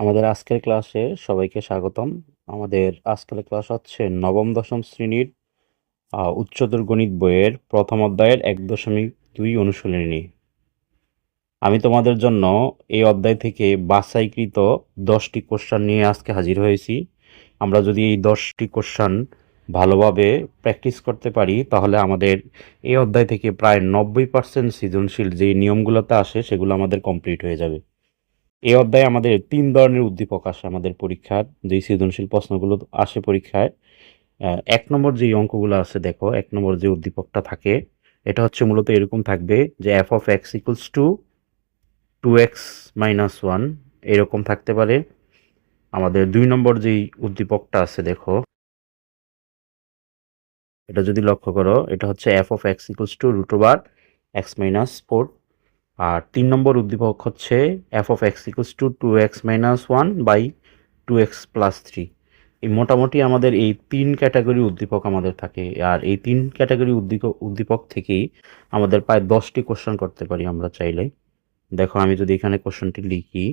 আমাদের আজকের ক্লাসে সবাইকে স্বাগতম। আমাদের আজকের ক্লাস হচ্ছে নবম দশম শ্রেণীর উচ্চতর গণিত বইয়ের প্রথম অধ্যায়ের 1.2 অনুশীলনী। আমি তোমাদের জন্য এই অধ্যায় থেকে বাছাইকৃত 10টি কোশ্চেন নিয়ে আজকে হাজির হয়েছি। আমরা যদি এই 10টি কোশ্চেন ভালোভাবে প্র্যাকটিস করতে পারি তাহলে আমাদের এই অধ্যায় থেকে প্রায় 90% সৃজনশীল যে নিয়মগুলোতে আসে সেগুলো আমাদের কমপ্লিট হয়ে যাবে। এই অধ্যায়ে আমাদের 3 ধরনের উদ্দীপক আসে আমাদের পরীক্ষার, যেই সৃজনশীল প্রশ্নগুলো আসে পরীক্ষায়। ১ নম্বর যেই অঙ্কগুলো আছে দেখো, ১ নম্বর যে উদ্দীপকটা থাকে, এটা হচ্ছে মূলত এরকম থাকবে যে f(x)=2x-1 এরকম থাকতে পারে। আমাদের ২ নম্বর যেই উদ্দীপকটা আছে দেখো, এটা যদি লক্ষ্য করো, এটা হচ্ছে f(x)=√x-4। আর ৩ নম্বর উদ্দীপক হচ্ছে f(x)=2x-1/2x+3। এই মোটামুটি আমাদের এই ৩ ক্যাটাগরি উদ্দীপক আমাদের থাকে। আর এই ৩ ক্যাটাগরি উদ্দীপক থেকেই আমাদের প্রায় 10টি কোশ্চেন করতে পারি আমরা চাইলে। দেখো আমি যদি এখানে কোশ্চেনটি লিখি,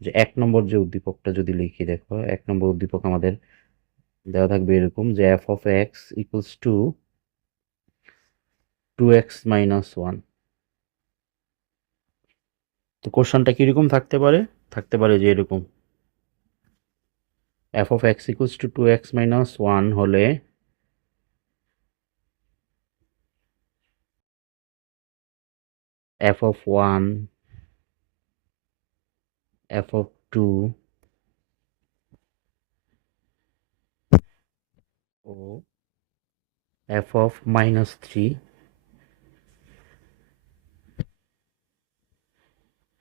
যে ১ নম্বর যে উদ্দীপকটা যদি লিখি, দেখো ১ নম্বর উদ্দীপক আমাদের দেওয়া থাকবে এরকম যে f(x)=2x-1। তো কোশ্চেনটা কিরকম থাকতে পারে? থাকতে পারে যে এরকম, f(x)=2x-1 হলে f(1), f(2) ও f(-3)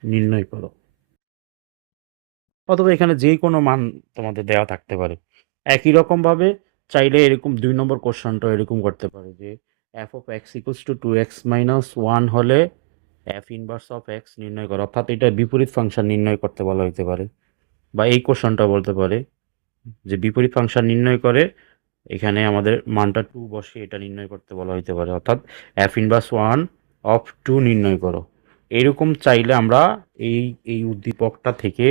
নির্ণয় করো। অথবা এখানে যে কোনো মান তোমাদের দেওয়া থাকতে পারে। একই রকমভাবে চাইলে এরকম ২ নম্বর কোশ্চেনটাও এরকম করতে পারে যে f(x)=2x-1 হলে f(−x) নির্ণয় করো। অর্থাৎ এটা বিপরীত ফাংশন নির্ণয় করতে বলা হইতে পারে। বা এই কোশ্চেনটা বলতে পারে যে বিপরীত ফাংশন নির্ণয় করে এখানে আমাদের মানটা 2 বসিয়ে এটা নির্ণয় করতে বলা হইতে পারে। অর্থাৎ f(−1)(2) নির্ণয় করো। এইরকম চাইলে আমরা এই এই উদ্দীপকটা থেকে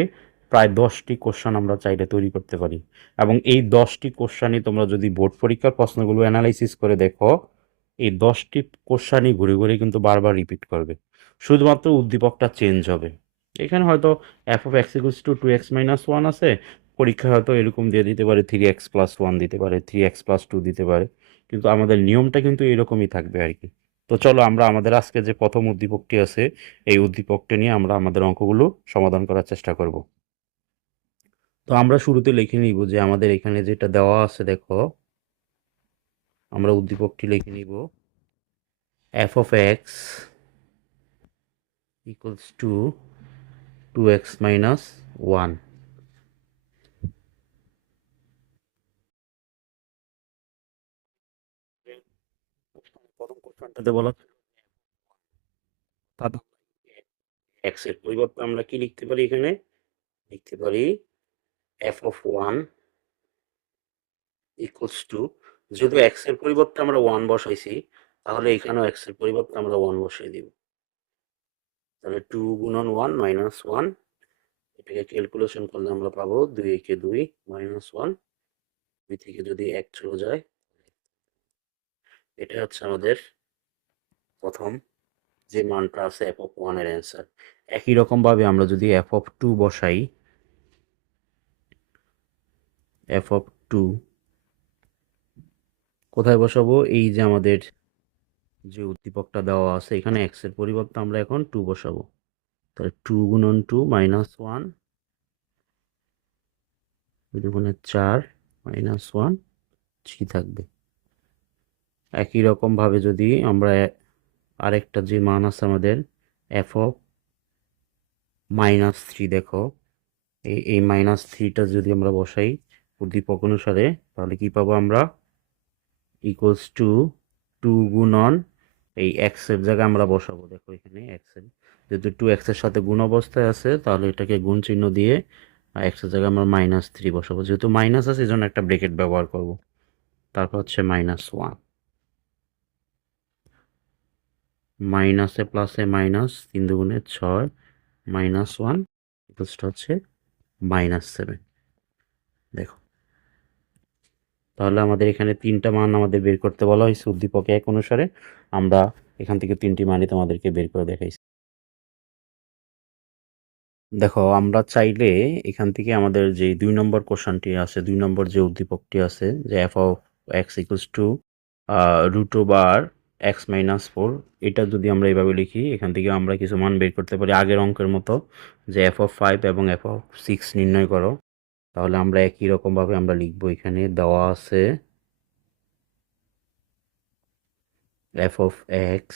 প্রায় 10টি কোশ্চেন আমরা চাইলে তৈরি করতে পারি। এবং এই 10টি কোশ্চেনই তোমরা যদি বোর্ড পরীক্ষার প্রশ্নগুলো অ্যানালাইসিস করে দেখো, এই 10টি কোশ্চেনই ঘুরে ঘুরে কিন্তু বারবার রিপিট করবে, শুধুমাত্র উদ্দীপকটা চেঞ্জ হবে। এখানে হয়তো f(x)=2x-1 আছে, পরীক্ষায় হয়তো এরকম দিয়ে দিতে পারে 3x+1 দিতে পারে, 3x+2 দিতে পারে, কিন্তু আমাদের নিয়মটা কিন্তু এরকমই থাকবে আর কি। তো চলো আমরা আমাদের আজকে যে প্রথম উদ্দীপকটি আছে এই উদ্দীপকটি নিয়ে আমরা আমাদের অঙ্কগুলো সমাধান করার চেষ্টা করব। তো আমরা শুরুতে লিখে নিব যে আমাদের এখানে যেটা দেওয়া আছে দেখো, আমরা উদ্দীপকটি লিখে নিব f(x)=2x-1। প্রথম কোশ্চেনটাতে বলা x এর পরিবর্তে আমরা কি লিখতে পারি? এখানে লিখতে পারি f(1)=, যেহেতু x এর পরিবর্তে আমরা 1 বসাইছি, তাহলে এখানেও x এর পরিবর্তে আমরা 1 বসিয়ে দিব। তাহলে 2 গুণন 1 মাইনাস 1, এটাকে ক্যালকুলেশন করলে আমরা পাবো 2 একে 2 মাইনাস 1, 2 থেকে যদি 1 চলে যায়, এটা হচ্ছে আমাদের প্রথম যে মানটা আছে f(1) এর অ্যান্সার। একই রকম ভাবে আমরা যদি f(2) বসাই, f(2) কোথায় বসাবো? এই যে আমাদের যে উদ্দীপকটা দেওয়া আছে এখানে x এর পরিবর্তে আমরা এখন 2 বসাবো। তাহলে 2 গুণন 2 মাইনাস 1, 2 দুগুণে 4 মাইনাস 1, 3 থাকবে। একই রকম ভাবে যদি আমরা আরেকটা যে মান আছে আমাদের f(-3), দেখো এই -3টা যদি আমরা বসাই উদ্দীপক অনুসারে, তাহলে কি পাবো আমরা? ইকুয়ালস টু 2 গুণন এই x এর জায়গায় আমরা বসাবো। দেখো এখানে x এর, যেহেতু 2x এর সাথে গুণ অবস্থায় আছে তাহলে এটাকে গুণ চিহ্ন দিয়ে x এর জায়গায় আমরা -3 বসাবো। যেহেতু মাইনাস আছে এজন্য একটা ব্রেকেট ব্যবহার করব। তারপর হচ্ছে -1, মাইনাসে প্লাসে মাইনাস, 3 দুগুণে 6 -1 ইকুয়ালস হচ্ছে -7। দেখো, তাহলে আমাদের এখানে 3টা মান আমাদের বের করতে বলা হয়েছে উদ্দীপক 1 অনুসারে। আমরা এখান থেকে 3টি মানই তোমাদেরকে বের করে দেখাইছি। দেখো, আমরা চাইলে এখান থেকে আমাদের যে 2 নম্বর কোশ্চেনটি আছে, 2 নম্বর যে উদ্দীপকটি আছে যে f(x) √x-4, এটা যদি আমরা এভাবে লিখি, এখান থেকে আমরা কিছু মান বের করতে পারি আগের অঙ্কের মতো, যে f(5) এবং f(6) নির্ণয় করো। তাহলে আমরা একই রকমভাবে আমরা লিখবো। এখানে দেওয়া আছে f(x)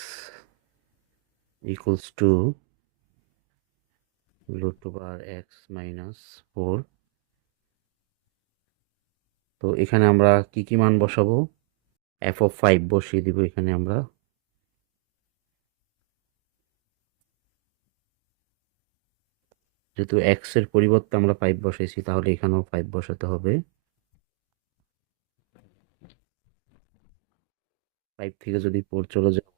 √x-4। তো এখানে আমরা কি মান বসাবো? f(5) বসিয়ে দিব এখানে আমরা। যেহেতু x এর পরিবর্তে আমরা 5 বসাইছি, তাহলে এখানেও 5 বসাতে হবে। 5 থেকে যদি 4 চলে যায়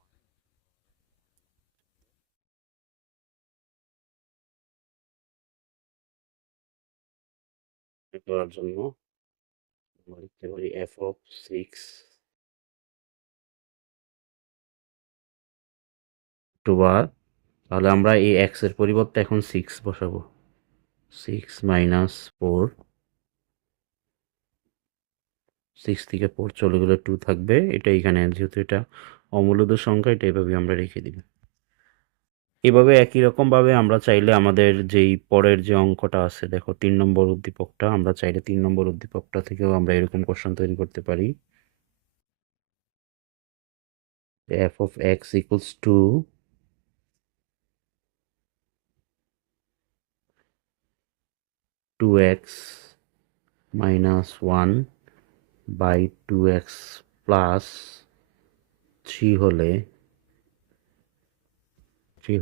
করার জন্য আমরা লিখতে পারি f(6) তাহলে আমরা এই x এর পরিবর্তে এখন 6 বসাবো। 6 - 4, 6 থেকে 4 চলে গেলে 2 থাকবে। এটা এখানে, যেহেতু এটা অমূলদ সংখ্যা, এটা এভাবে আমরা রেখে দিব। এভাবে একই রকমভাবে আমরা চাইলে আমাদের যেই পরের যে অঙ্কটা আছে, দেখো 3 নম্বর উদ্দীপকটা, আমরা চাইলে 3 নম্বর উদ্দীপকটা থেকেও আমরা এরকম কোশ্চেন তৈরি করতে পারি। f(x) = 2x - 1/2x + 3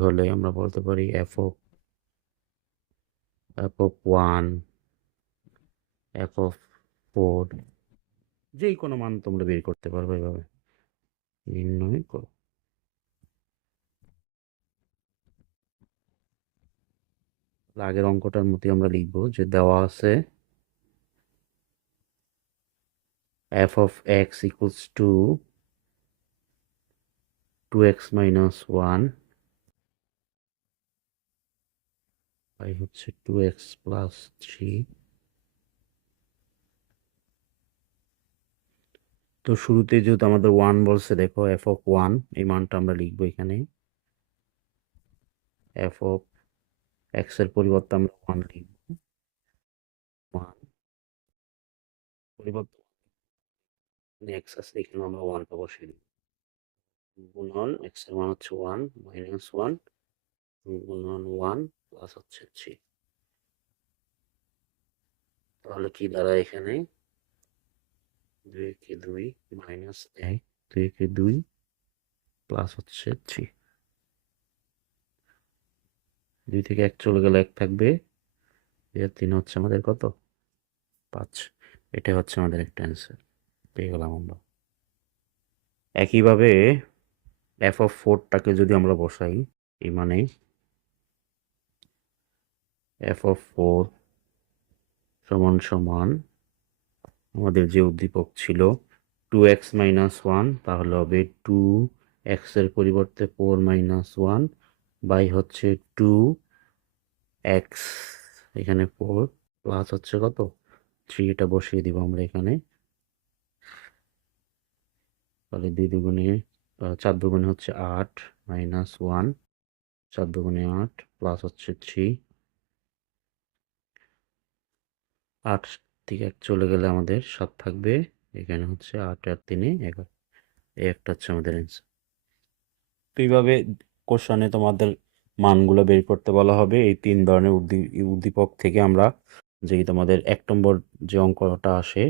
হলে আমরা বলতে পারি f(1), f(4), যেই কোনো মান তোমরা বের করতে পারবে এভাবে নির্ণয় করো। আগের অঙ্কটার মতোই আমরা লিখবো, যে দেওয়া আছে f(x) = 2x - 1 বাই হচ্ছে 2x + 3। তো শুরুতে যেহেতু আমাদের 1 বলছে, দেখো f(1) এই মানটা আমরা লিখবো এখানে। f(x) এর পরিবর্তে আমরা 1 লিখবো। 1 পরিবর্তে x আছে, এখানে আমরা 1টা বসিয়ে দিব। গুণন x এর মান হচ্ছে 1 - 1 গুণন 1 প্লাস হচ্ছে 3। তাহলে কি দাঁড়ায় এখানে? 2 কে 2 -1, 2 কে 2 প্লাস হচ্ছে 3। 2 থেকে 1 চলে গেলে 1 থাকবে। 3 হচ্ছে আমাদের কত? 5। এটা হচ্ছে আমাদের একটা অ্যান্সার পেয়ে গেলাম আমরা। একইভাবে f(4)টাকে যদি আমরা বসাই, এই মানে f(4) সমান আমাদের যে উদ্দীপক ছিল 2x - 1, তাহলে হবে 2x এর পরিবর্তে 4 - 1 বাই হচ্ছে 2x, এখানে 4 প্লাস হচ্ছে কত? 3। এটা বসিয়ে দিব আমরা এখানে। তাহলে 2 দুগুণে 4 দুগুণে হচ্ছে 8 - 1, 4 দুগুণে 8 প্লাস হচ্ছে 3। 8 থেকে 1 চলে গেলে আমাদের 7 থাকবে। এখানে হচ্ছে 8 আর 3 11। এই একটা হচ্ছে আমাদের অ্যান্সার। তো এইভাবে কোশ্চেনে তোমাদের মানগুলো বের করতে বলা হবে। এই 3 ধরনের উদ্দীপক থেকে আমরা যেই তোমাদের 1 নম্বর যে অঙ্কটা আসে,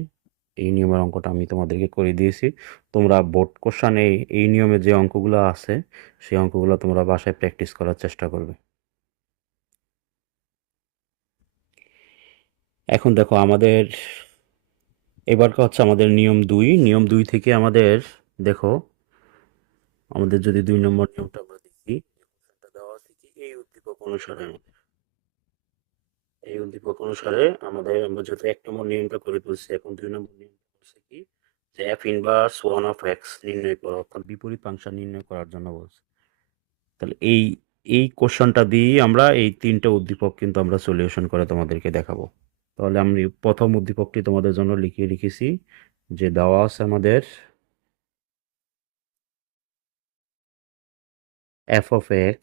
এই নিয়মের অঙ্কটা আমি তোমাদেরকে করে দিয়েছি। তোমরা বোর্ড কোশ্চেনে এই নিয়মে যে অঙ্কগুলো আছে, সেই অঙ্কগুলো তোমরা বাসায় প্র্যাকটিস করার চেষ্টা করবে। এখন দেখো, আমাদের এবারটা হচ্ছে আমাদের নিয়ম 2। নিয়ম 2 থেকে আমাদের দেখো, আমাদের যদি 2 নম্বর নিয়মটা আমরা দেখি, দেওয়া আছে কি এই উদ্দীপক অনুসারে। এই উদ্দীপক অনুসারে আমরা যেহেতু ১ নম্বর নিয়মটা করে ফেলছি, এখন ২ নম্বর নিয়মটা বলছে কি যে f ইনভার্স 1 অফ x নির্ণয় করো, অর্থাৎ বিপরীত ফাংশন নির্ণয় করার জন্য বলছে। তাহলে এই কোশ্চেনটা দিয়েই আমরা এই ৩টা উদ্দীপক কিন্তু আমরা সলিউশন করে তোমাদেরকে দেখাবো। তাহলে আমি প্রথম উদ্দীপকটি তোমাদের জন্য লিখিয়ে রেখেছি, যে দেওয়া আছে আমাদের f of x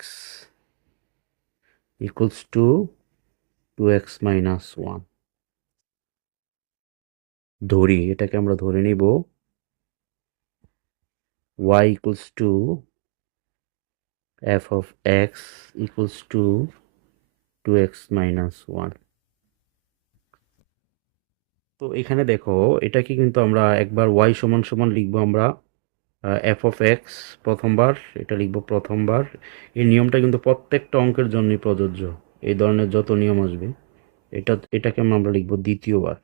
equals to 2x minus 1। ধরি, এটাকে আমরা ধরে নিব y equals to f of x equals to 2x minus 1। তো এখানে দেখো, এটাকে কিন্তু আমরা একবার y সমান সমান লিখবো আমরা f of x প্রথমবার, এটা লিখবো প্রথমবার। এই নিয়মটা কিন্তু প্রত্যেকটা অঙ্কের জন্যই প্রযোজ্য। এই ধরনের যত নিয়ম আসবে এটাকে আমরা লিখবো দ্বিতীয়বার।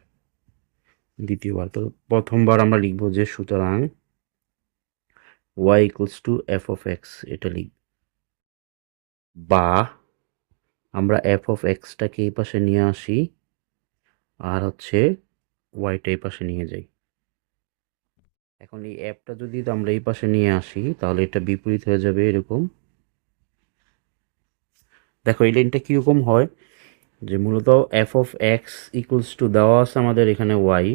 তো প্রথমবার আমরা লিখবো যে সুতরাং y equals to f of x, এটা লিখব, বা আমরা f of x টাকে এই পাশে নিয়ে আসি আর হচ্ছে y টা এই পাশে নিয়ে যাই। এখন এই অ্যাপটা যদি আমরা এই পাশে নিয়ে আসি তাহলে এটা বিপরীত হয়ে যাবে এরকম। দেখো এই লাইনটা কীরকম হয়, যে মূলত f of x equals two দেওয়া আছে আমাদের এখানে y,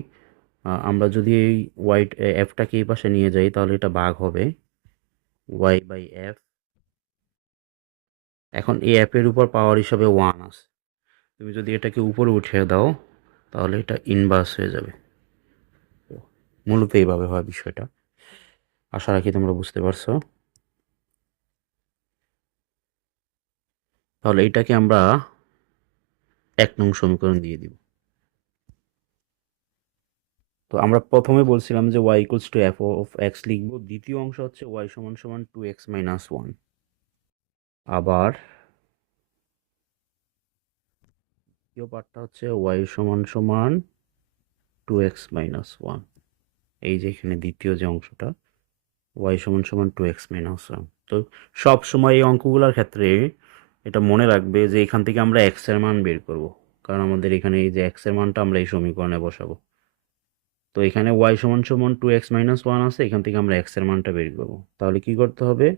আমরা যদি এই এফটাকে এই পাশে নিয়ে যাই তাহলে এটা ভাগ হবে y বাই এফ। এখন এই অ্যাপের উপর পাওয়ার হিসাবে 1 আছে, তুমি যদি এটাকে উপরে উঠিয়ে দাও তাহলে এটা ইনভার্স হয়ে যাবে। মূলত এইভাবে হয় বিষয়টা, আশা রাখি তোমরা বুঝতে পারছো। তাহলে এটাকে আমরা ১ নং সমীকরণ দিয়ে দিব। তো আমরা প্রথমে বলছিলাম যে y equals to F of x লিখব, দ্বিতীয় অংশ হচ্ছে y সমান সমান 2x মাইনাস 1। আবার দ্বিতীয় পার্টটা হচ্ছে y সমান সমান 2x মাইনাস 1। এই যে এখানে দ্বিতীয় যে অংশটা y সমান সমান 2x মাইনাস 1। তো সব সময় এই অঙ্কগুলোর ক্ষেত্রে এটা মনে রাখবে যে এখান থেকে আমরা x এর মান বের করব, কারণ আমাদের এখানে এই যে x এর মানটা আমরা এই সমীকরণে বসাবো। তো এখানে y সমান সমান 2x মাইনাস 1 আছে, এখান থেকে আমরা x এর মানটা বের করব। তাহলে কি করতে হবে,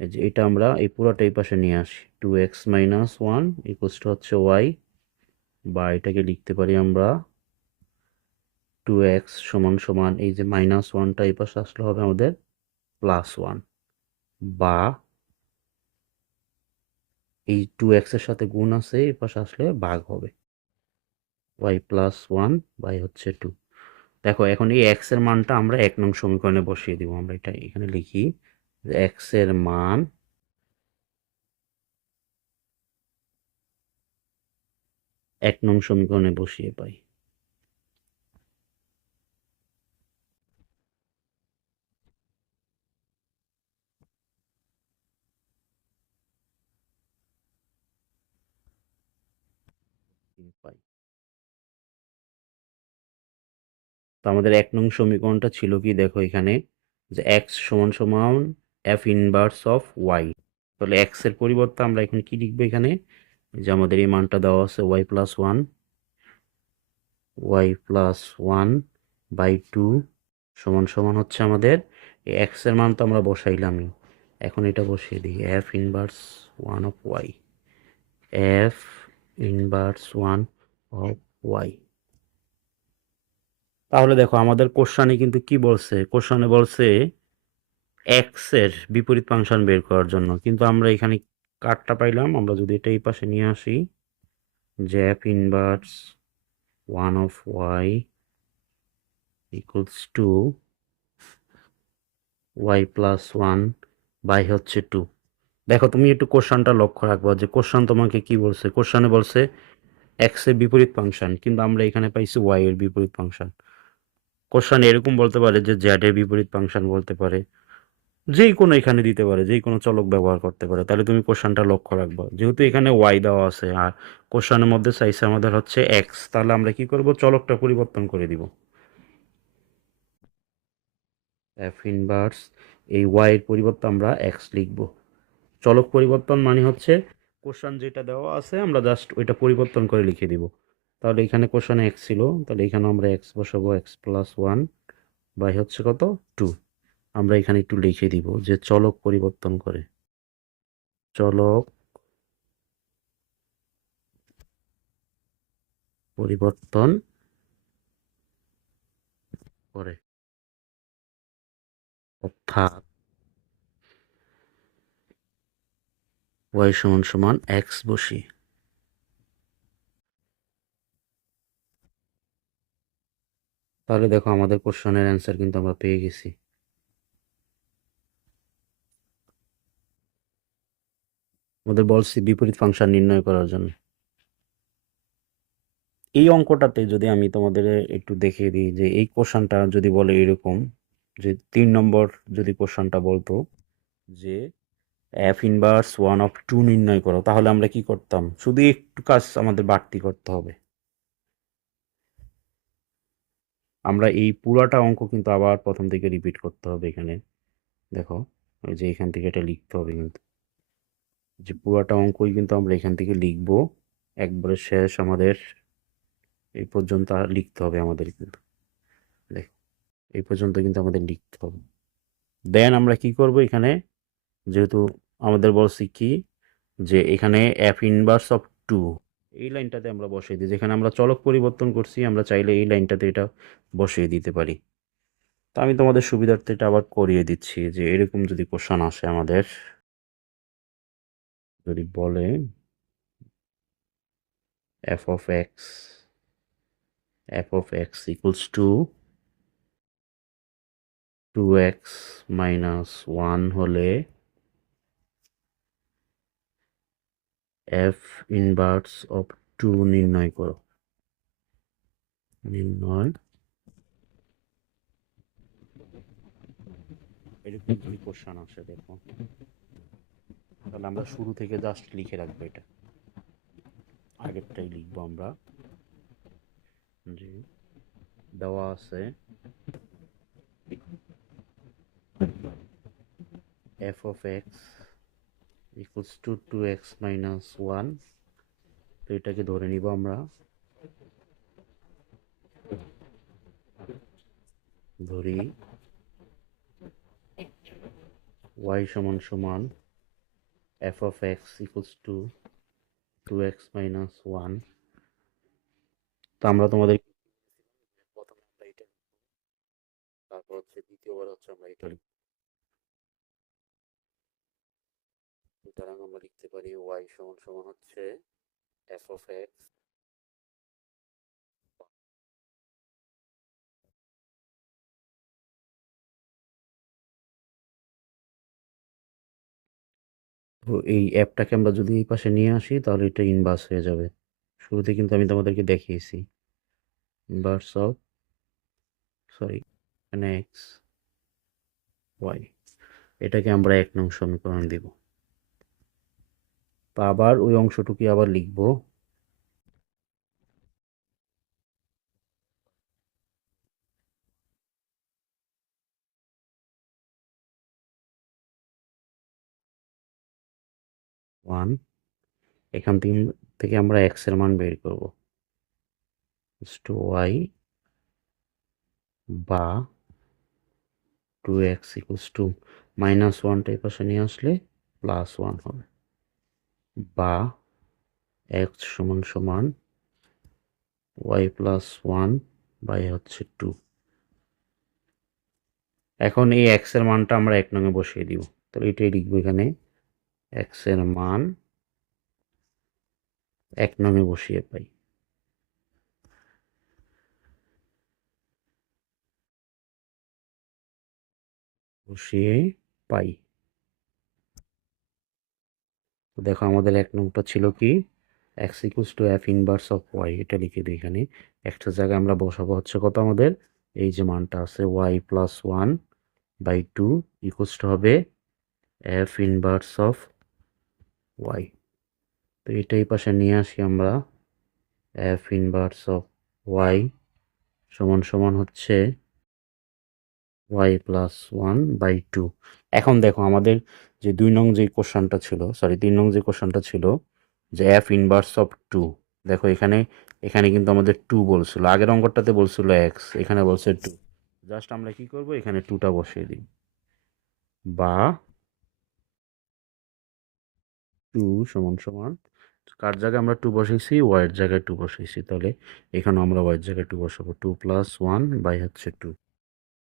এই যে এটা আমরা এই পুরোটা এই পাশে নিয়ে আসি, 2x মাইনাস 1 ইকুয়ালস টু হচ্ছে y, বা এটাকে লিখতে পারি আমরা 2x সমান সমান এই যে মাইনাস 1টা এই পাশে আসলে হবে আমাদের প্লাস 1, বা এই 2x এর সাথে গুণ আছে এই পাশে আসলে ভাগ হবে y প্লাস 1 বাই হচ্ছে 2। দেখো এখন এই x এর মানটা আমরা 1 নং সমীকরণে বসিয়ে দিব। আমরা এটা এখানে লিখি যে x এর মান 1 নং সমীকরণে বসিয়ে পাই। পাই। তো আমাদের 1 নং সমীকরণটা ছিল কি, দেখো এখানে যে x সমান সমান f ইনভার্স অফ y। তাহলে x এর পরিবর্তে আমরা এখন কি লিখবো, এখানে যে আমাদের এই মানটা দেওয়া আছে y প্লাস 1 বাই 2 সমান সমান হচ্ছে আমাদের এই x এর মান তো আমরা বসাইলামই, এখন এটা বসিয়ে দিই f inverse 1 of y, f inverse 1 of y। তাহলে দেখো আমাদের কোশ্চানে কিন্তু কি বলছে, কোশ্চানে বলছে এক্স এর বিপরীত ফাংশন বের করার জন্য, কিন্তু আমরা এখানে কার্ডটা পাইলাম। আমরা যদি এটা এই পাশে নিয়ে আসি যে F inverse 1 of Y equals to Y plus 1 by হচ্ছে 2। দেখো তুমি একটু কোশ্চানটা লক্ষ্য রাখবো যে কোশ্চান তোমাকে কি বলছে, কোশ্চানে বলছে এক্স এর বিপরীত ফাংশন, কিন্তু আমরা এখানে পাইছি ওয়াই এর বিপরীত ফাংশন। কোশ্চান এরকম বলতে পারে যে জেড এর বিপরীত ফাংশন বলতে পারে, যেই কোনো এখানে দিতে পারে, যেই কোনো চলক ব্যবহার করতে পারে। তাহলে তুমি কোশ্চানটা লক্ষ্য রাখবো, যেহেতু এখানে ওয়াই দেওয়া আছে আর কোশ্চানের মধ্যে চাইছে আমাদের হচ্ছে এক্স, তাহলে আমরা কি করব, চলকটা পরিবর্তন করে দিব। এফ ইনভার্স এই ওয়াই এর পরিবর্তে আমরা এক্স লিখব। চলক পরিবর্তন মানে হচ্ছে কোশ্চান যেটা দেওয়া আছে আমরা জাস্ট ওইটা পরিবর্তন করে লিখে দিব। তাহলে এখানে কোশ্চানে এক্স ছিল, তাহলে এখানে আমরা এক্স বসাবো, এক্স প্লাস ওয়ান বাই হচ্ছে কত, টু। আমরা এখানে একটু লিখে দিব যে চলক পরিবর্তন করে, চলক পরিবর্তন করে, অর্থাৎ ওয়াই সমান সমান এক্স বসি। তাহলে দেখো আমাদের কোশ্চেনের অ্যান্সার কিন্তু আমরা পেয়ে গেছি। আমাদের বলছি বিপরীত ফাংশন নির্ণয় করার জন্য। এই অঙ্কটাতে যদি আমি তোমাদের একটু দেখিয়ে দিই যে এই কোশ্চেনটা যদি বলে এরকম, যে 3 নম্বর যদি কোশ্চেনটা বলতো যে F inverse one of two নির্ণয় করো, তাহলে আমরা কি করতাম, শুধু একটু কাজ আমাদের বাড়তি করতে হবে। আমরা এই পুরাটা অঙ্ক কিন্তু আবার প্রথম থেকে রিপিট করতে হবে। এখানে দেখো, ওই যে এখান থেকে এটা লিখতে হবে, কিন্তু যে পুরাটা অঙ্কই কিন্তু আমরা এখান থেকে লিখবো, একবারে শেষ আমাদের এই পর্যন্ত লিখতে হবে আমাদের, কিন্তু দেখো এই পর্যন্ত কিন্তু আমাদের লিখতে হবে। দেন আমরা কি করব, এখানে যেহেতু আমাদের বলছি কি যে এখানে এফ ইনভার্স অফ টু, এই লাইনটাতে আমরা বসিয়ে দিই, যেখানে আমরা চলক পরিবর্তন করছি আমরা চাইলে এই লাইনটাতে এটা বসিয়ে দিতে পারি। তা আমি তোমাদের সুবিধার্থে এটা আবার করিয়ে দিচ্ছি যে এরকম যদি কোশ্চেন আসে আমাদের, যদি বলে F of x equals two 2x minus 1 হলে এফ ইনভার্স অফ 2 নির্ণয় করো। নির্ণয়, এরকম যদি কোশ্চেন আসে দেখো, তাহলে আমরা শুরু থেকে জাস্ট লিখে রাখবো, এটা আগেরটাই লিখবো আমরা। জি, দেওয়া আছে F of x equals two 2x minus 1, তো এটাকে ধরে নিব আমরা, ধরি y সমান সমান F of x equals two 2x minus 1। তো আমরা তোমাদের প্রথমে আমরা এটা, তারপর হচ্ছে দ্বিতীয়বার হচ্ছে আমরা এটা লিখব। সুতরাং আমরা লিখতে পারি y সমান সমান হচ্ছে এফ অফ এক্স, তো এই অ্যাপটাকে আমরা যদি এই পাশে নিয়ে আসি তাহলে এটা ইনভার্স হয়ে যাবে। শুরুতে কিন্তু আমি তোমাদেরকে দেখিয়েছি ইনভার্স অফ, সরি, এখানে এক্স ওয়াই, এটাকে আমরা 1 নং সমীকরণ দিব। তা আবার ওই অংশটুকু আবার লিখব, ওয়ান, এখান থেকে আমরা এক্স এর মান বের করব, টু ওয়াই বা 2x ইকুয়ালস টু মাইনাস 1টা এই পাশে নিয়ে আসলে প্লাস 1 হবে, বা x সমান সমান y প্লাস 1 বাই হচ্ছে 2। এখন এই x এর মানটা আমরা 1 নং এ বসিয়ে দিব, তাহলে এটাই লিখবো এখানে, x এর মান 1 নং এ বসিয়ে পাই, বসিয়ে পাই। তো দেখো আমাদের 1 নংটা ছিল কি, x equals to F inverse of y, এটা লিখে দিই এখানে। একটা জায়গায় আমরা বসাবো হচ্ছে কত আমাদের, এই যে মানটা আছে y plus 1 by 2 equals to হবে এফ ইনভার্স অফ y। তো এটাই পাশে নিয়ে আসি আমরা, এফ ইনভার্স অফ y সমান সমান হচ্ছে y প্লাস 1 বাই 2। এখন দেখো আমাদের যে 2 নং যে কোশ্চেনটা ছিল, সরি 3 নং যে কোশ্চেনটা ছিল, যে এফ ইনভার্স অফ টু। দেখো এখানে এখানে কিন্তু আমাদের টু বলছিল, আগের অঙ্কটাতে বলছিল এক্স, এখানে বলছে টু। জাস্ট আমরা কি করব, এখানে টুটা বসিয়ে দিই, বা টু সমান সমান কার জায়গায় আমরা টু বসাইছি, ওয়াইয়ের জায়গায় টু বসাইছি, তাহলে এখানে আমরা ওয়াইয়ের জায়গায় টু বসাবো, টু প্লাস ওয়ান বাই হচ্ছে টু।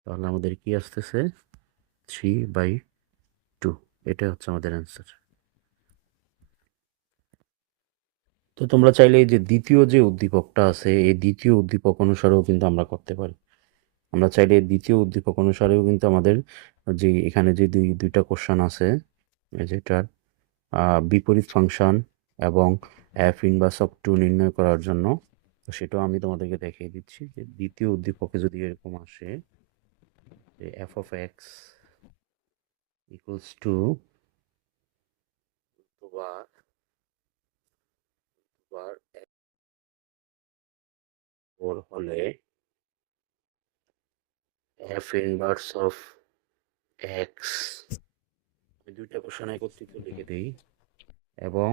তাহলে আমাদের কি আসতেছে, 3/2। এটা হচ্ছে আমাদের অ্যান্সার। তো তোমরা চাইলে এই যে দ্বিতীয় যে উদ্দীপকটা আছে, এই দ্বিতীয় উদ্দীপক অনুসারেও কিন্তু আমরা করতে পারি। আমরা চাইলে দ্বিতীয় উদ্দীপক অনুসারেও কিন্তু আমাদের যে এখানে যে দুইটা কোশ্চেন আছে, যেটার বিপরীত ফাংশন এবং এফ ইনভার্স অফ টু নির্ণয় করার জন্য, তো সেটাও আমি তোমাদেরকে দেখিয়ে দিচ্ছি। যে দ্বিতীয় উদ্দীপকে যদি এরকম আসে যে F of x equals two bar bar four হলে এফ ইনভার্স অফ এক্স, দুইটা কোশ্চেন একত্রিত লিখে দিই, এবং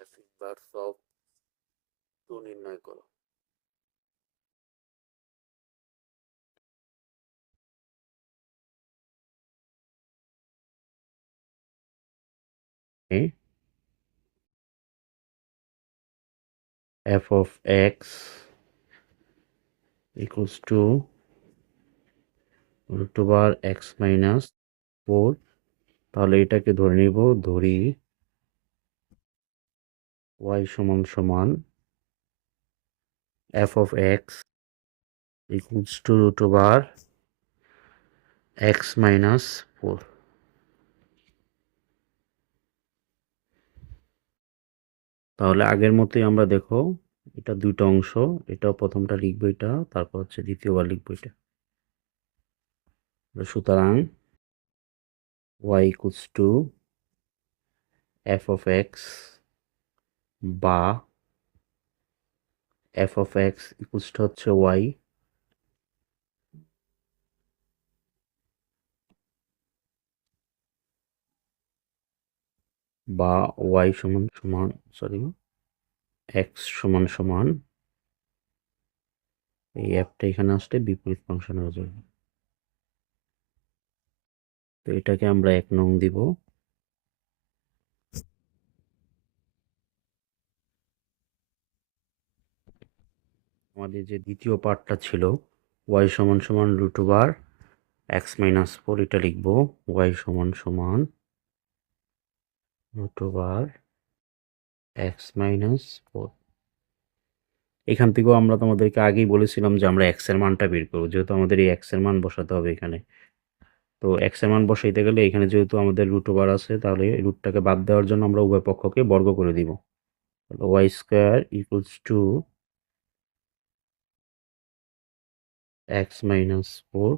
এফ ইনভার্স অফ টু নির্ণয় করো। F of x equals to root over X minus four. তাহলে এটাকে ধরে নিব, ধরি ওয়াই সমান সমান F of x equals to root over X minus four. তাহলে আগের মতোই আমরা দেখো, এটা দুইটা অংশ, এটাও প্রথমটা লিখবো, এটা তারপর হচ্ছে দ্বিতীয়বার লিখবো এটা। সুতরাং Y equals to F of X, বা F of x equals to হচ্ছে ওয়াই, বা ওয়াই সমান সমান, সরি, এক্স সমান সমান, এই অ্যাপটা এখানে আসলে বিপরীত ফাংশন হয়ে যাবে। তো এটাকে আমরা 1 নং দিব। আমাদের যে দ্বিতীয় পার্টটা ছিল, ওয়াই সমান সমান root over X minus four, এটা লিখবো ওয়াই সমান সমান root over X minus four. এখান থেকেও আমরা তোমাদেরকে আগেই বলেছিলাম যে আমরা এক্স এর মানটা বের করবো, যেহেতু আমাদের এই এক্স এর মান বসাতে হবে এখানে। তো এক্স এর মান বসাইতে গেলে এখানে যেহেতু আমাদের রুট ওভার আছে, তাহলে রুটটাকে বাদ দেওয়ার জন্য আমরা উভয় পক্ষকে বর্গ করে দিব। Y square equals to x minus four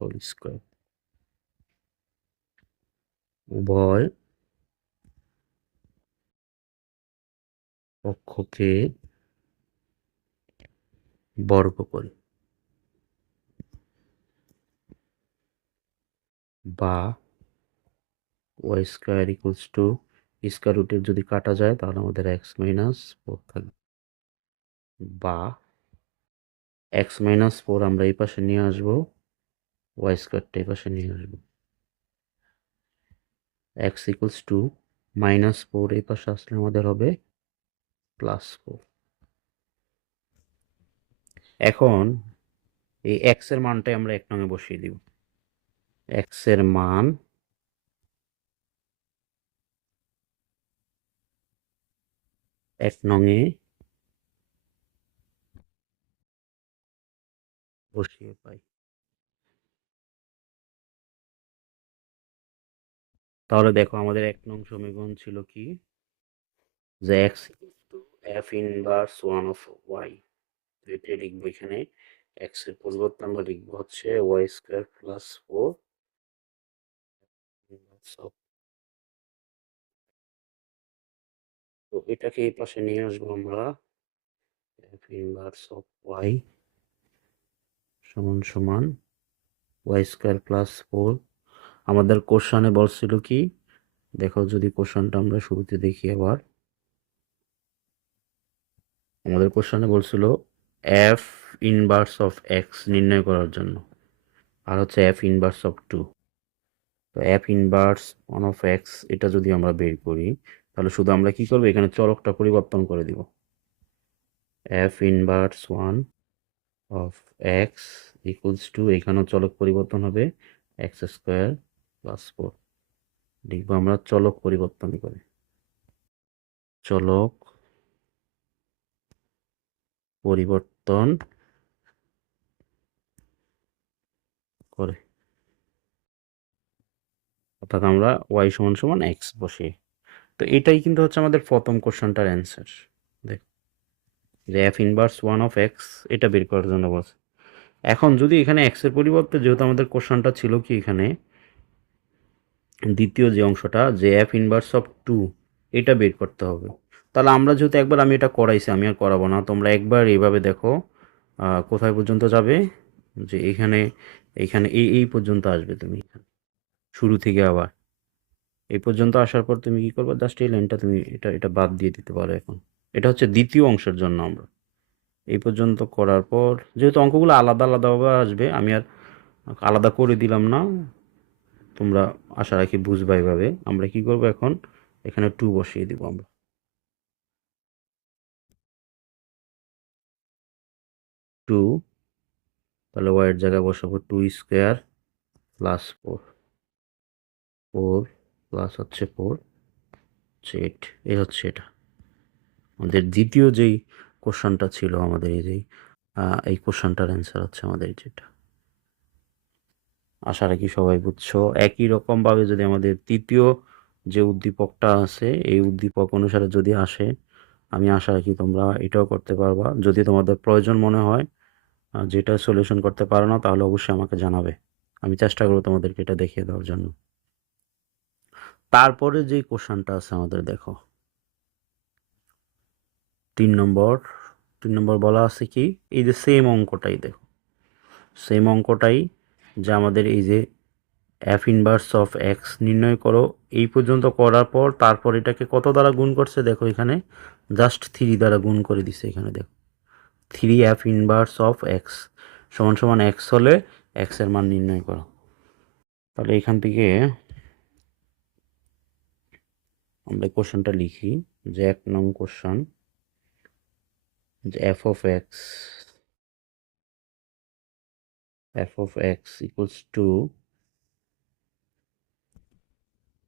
whole square. উভয় পক্ষকে বর্গ করে, বা Y square equals to square রুটের যদি কাটা যায় তাহলে আমাদের এক্স মাইনাস ফোর থাকবে, বা এক্স মাইনাস ফোর আমরা এই পাশে নিয়ে আসবো, ওয়াই স্কোয়ারটা এই পাশে নিয়ে আসবো, x equals two minus four এই পাশে আসলে আমাদের হবে প্লাস ফোর। এখন এই এক্স এর মানটাই আমরা 1 নং বসিয়ে দিব। এক্স এর মান 1 নং বসিয়ে পাই। তাহলে দেখো আমাদের 1 নং সমীকরণ ছিল কি, যে X equals to F inverse one of Y. এটাই লিখবো এখানে, এক্স এর পরিবর্তে আমরা লিখবো হচ্ছে ওয়াই স্কোয়ার প্লাস ফোর। তো এটাকে এই পাশে নিয়ে আসবো আমরা, এফ ইনভার্স অফ ওয়াই সমান সমান ওয়াই স্কোয়ার প্লাস ফোর। আমাদের কোশ্চেনে বলছিল কি, দেখো যদি কোশ্চেনটা আমরা শুরুতে দেখি আবার, আমাদের কোশ্চেনে বলছিল এফ ইনভার্স অফ এক্স নির্ণয় করার জন্য, আর হচ্ছে এফ ইনভার্স অফ টু। তো F inverse one of x এটা যদি আমরা বের করি, তাহলে শুধু আমরা কি করবো, এখানে চলকটা পরিবর্তন করে দিব। F inverse one of x equals two, এখানেও চলক পরিবর্তন হবে, এক্স স্কোয়ার প্লাস ফোর। লিখবো আমরা চলক পরিবর্তন করে, চলক পরিবর্তন করে, অর্থাৎ আমরা ওয়াই সমান সমান এক্স বসিয়ে। তো এটাই কিন্তু হচ্ছে আমাদের প্রথম কোশ্চেনটার অ্যান্সার। দেখ, যে F inverse one of x এটা বের করার জন্য বলছে। এখন যদি এখানে এক্সের পরিবর্তে, যেহেতু আমাদের কোশ্চেনটা ছিল কি এখানে দ্বিতীয় যে অংশটা, যে এফ ইনভার্স অফ টু এটা বের করতে হবে, তাহলে আমরা যেহেতু একবার আমি এটা করাইছি, আমি আর করাবো না, তোমরা একবার এইভাবে দেখো কোথায় পর্যন্ত যাবে, যে এখানে এইখানে এই পর্যন্ত আসবে, তুমি শুরু থেকে আবার এই পর্যন্ত আসার পর তুমি কি করবে, জাস্ট এই লাইনটা তুমি এটা এটা বাদ দিয়ে দিতে পারো। এখন এটা হচ্ছে দ্বিতীয় অংশের জন্য আমরা এই পর্যন্ত করার পর, যেহেতু অঙ্কগুলো আলাদা আলাদাভাবে আসবে, আমি আর আলাদা করে দিলাম না, তোমরা আশা রাখি বুঝবা। এইভাবে আমরা কি করব, এখন এখানে টু বসিয়ে দিব আমরা, টু, তাহলে ওয়াইয়ের জায়গায় বসাবো two square plus four, four plus হচ্ছে ফোর হচ্ছে এইট। এই হচ্ছে এটা আমাদের দ্বিতীয় যেই কোশ্চেনটা ছিল, আমাদের এই কোশ্চেনটার অ্যান্সার হচ্ছে আমাদের যেটা। আশা রাখি সবাই বুঝছো। একই রকমভাবে যদি আমাদের তৃতীয় যে উদ্দীপকটা আছে, এই উদ্দীপক অনুসারে যদি আসে, আমি আশা রাখি তোমরা এটাও করতে পারবা। যদি তোমাদের প্রয়োজন মনে হয়, যেটা সলিউশন করতে পারো না, তাহলে অবশ্যই আমাকে জানাবে, আমি চেষ্টা করবো তোমাদেরকে এটা দেখিয়ে দেওয়ার জন্য। তারপরে যেই কোশ্চেনটা আছে আমাদের, দেখো তিন নম্বর, বলা আছে কি, এই যে সেম অঙ্কটাই, দেখো সেম অঙ্কটাই, যে আমাদের এই যে এফ ইনভার্স অফ এক্স নির্ণয় করো, এই পর্যন্ত করার পর তারপর এটাকে কত দ্বারা গুণ করছে, দেখো এখানে জাস্ট থ্রি দ্বারা গুণ করে দিছে। এখানে দেখো three F inverse of x সমান সমান এক্স হলে এক্স এর মান নির্ণয় করো। তাহলে এখান থেকে আমরা কোশ্চেনটা লিখি, যে এক নং কোশ্চেন, যে F of x equals to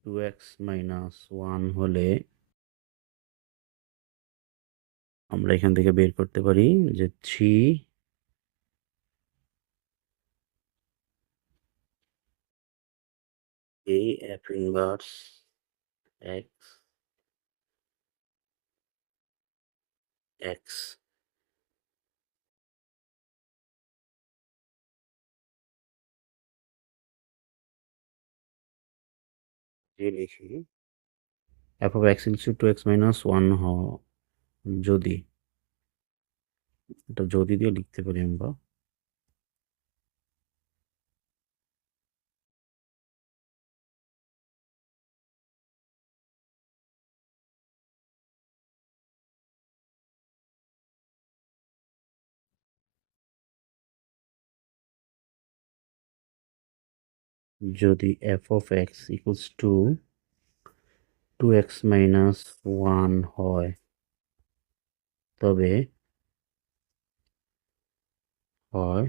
two x minus one হলে আমরা এখান থেকে বের করতে পারি যে থ্রি এই এফ ইনভার্স এক্স এক্স যে লিখি f of x equals to x minus one যদি, এটা যদি দিয়ে লিখতে পারি আমরা, যদি f of x equals to two x minus one হয়, তবে হয়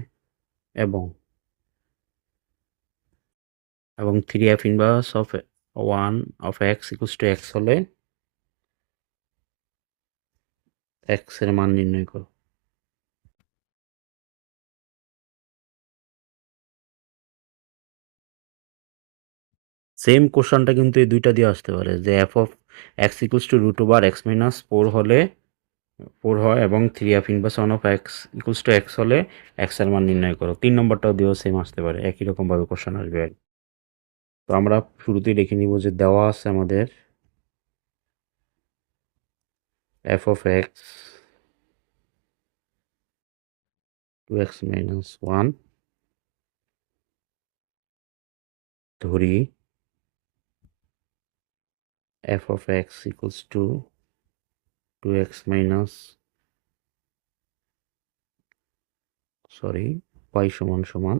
এবং three F inverse of one of x equals to x হলে এক্স এর মান নির্ণয় করো। সেম কোশ্চেনটা কিন্তু এই দুইটা দিয়ে আসতে পারে, যে F of x equals to root over X minus four হলে ফোর হয়, এবং three F inverse one of x equals to x হলে এক্স এর মান নির্ণয় করো। তিন নম্বরটাও দিয়েও সেম আসতে পারে, একই রকমভাবে কোশ্চেন আসবে আর কি। তো আমরা শুরুতেই লিখে নিব যে দেওয়া আছে আমাদের F of X two x minus one, ধরি f of x equals to 2x minus y সমান সমান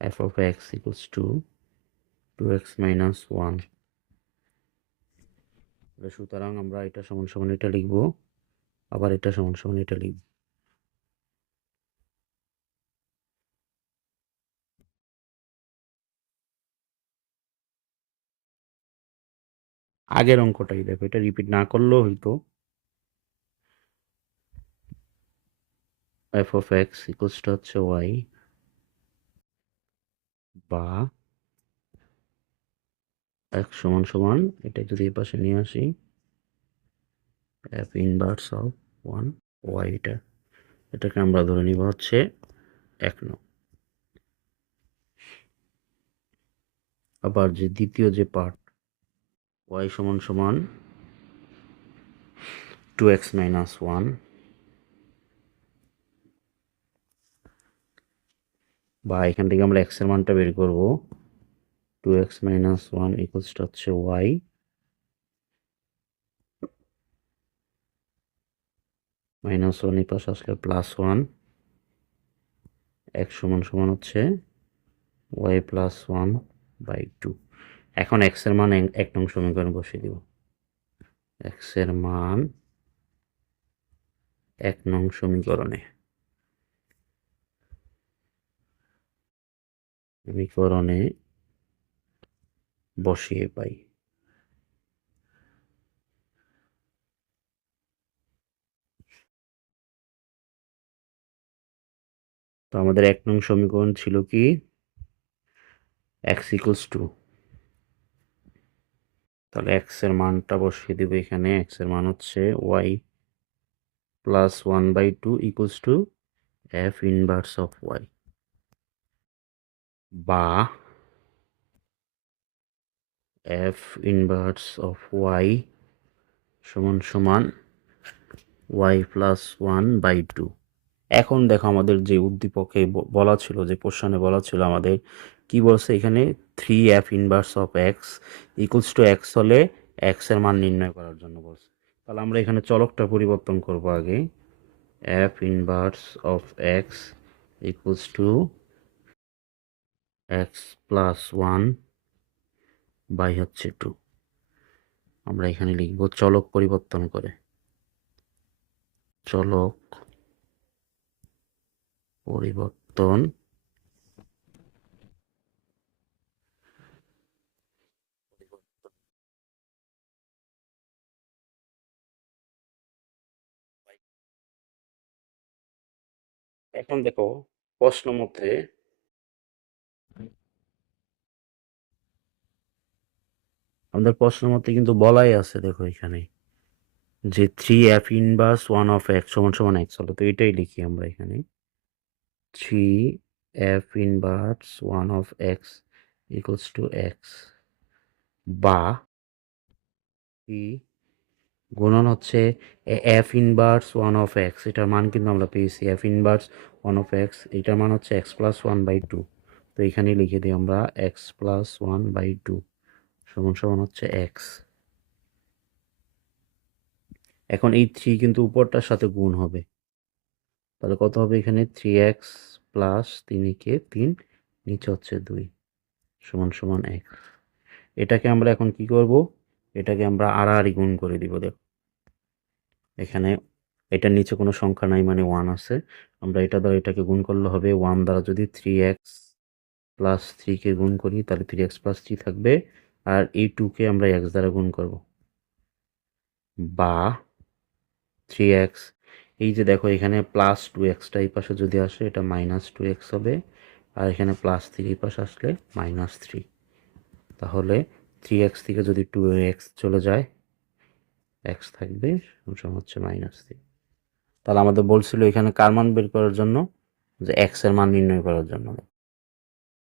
f of x equals to 2x minus 1. সুতরাং আমরা এটা সমান সমান এটা লিখব, আবার এটা সমান সমান এটা লিখব। আগের অঙ্কটাই দেখো, এটা রিপিট না করলেও হইতো। f of x equals to হচ্ছে y, বা x সমান সমান এটা যদি এই পাশে নিয়ে আসি f ইনভার্স অফ 1 y, এটাকে আমরা ধরে নিব হচ্ছে 1 নং। আবার যে দ্বিতীয় যে পার্ট y সমান সমান 2x minus 1, বা এখান থেকে আমরা x এর মানটা বের করব। 2x minus 1 equals to হচ্ছে y, মাইনাস 1 এই পাশে আসলে প্লাস 1, x সমান সমান হচ্ছে y প্লাস 1 বাই 2। এখন x এর মান 1 নং সমীকরণে বসিয়ে দিব। x এর মান 1 নং সমীকরণে বসিয়ে পাই। তো আমাদের 1 নং সমীকরণ ছিল কি, x equals to, তাহলে x এর মানটা বসিয়ে দিব এখানে। x এর মান হচ্ছে y plus 1 by 2 equals to f inverse of y, বা f ইনভার্স অফ y সমান সমান y প্লাস 1 বাই 2। এখন দেখো, আমাদের যে উদ্দীপকে বলা ছিল, যে কোশ্চেনে বলা ছিল আমাদের কি বলছে এখানে, 3f inverse of x equals to x হলে x এর মান নির্ণয় করার জন্য বলছে। তাহলে আমরা এখানে চলকটা পরিবর্তন করব আগে। f inverse of x equals to x plus 1 by হচ্ছে 2। আমরা এখানে লিখব চলক পরিবর্তন করে, চলক পরিবর্তন এখন দেখো প্রশ্ন মতে আমাদের প্রশ্ন মতে কিন্তু বলাই আছে, দেখো এখানে যে 3f ইনভার্স 1 অফ x সমান সমান x হলো। তো এটাই লিখি আমরা এখানে, 3f inverse 1 of x equals to x, বা কি গুণন হচ্ছে f ইনভার্স 1 অফ x, এটার মান কিন্তু আমরা পেয়েছি f ইনভার্স 1 অফ x, এটার মান হচ্ছে x প্লাস 1 বাই 2। তো এখানে লিখে দিই আমরা x প্লাস 1 বাই 2 সমান সমান হচ্ছে x। এখন এই 3 কিন্তু উপরটার সাথে গুণ হবে, তাহলে কত হবে এখানে, 3x প্লাস 3 3, নিচে হচ্ছে 2 সমান সমান x। এটাকে আমরা এখন কি করব, এটাকে আমরা আড়াআড়ি গুণ করে দিব। দেখো এখানে এটার নিচে কোনো সংখ্যা নাই, মানে 1 আছে। আমরা এটা দ্বারা এটাকে গুণ করলে হবে 1 দ্বারা যদি 3x প্লাস 3কে গুণ করি তাহলে 3x প্লাস 3 থাকবে, আর এই 2কে আমরা x দ্বারা গুণ করব, বা 3x, এই যে দেখো এখানে প্লাস 2xটা এই পাশে যদি আসে এটা মাইনাস 2x হবে, আর এখানে প্লাস 3 এই পাশে আসলে মাইনাস 3। তাহলে 3x থেকে যদি 2x চলে যায়, x থাকবে সমান হচ্ছে মাইনাস 3। তাহলে আমাদের বলছিল এখানে কার মান বের করার জন্য, যে x এর মান নির্ণয় করার জন্য,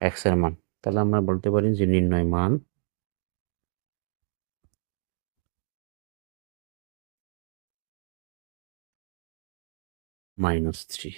x এর মান। তাহলে আমরা বলতে পারি যে নির্ণয় মান -3।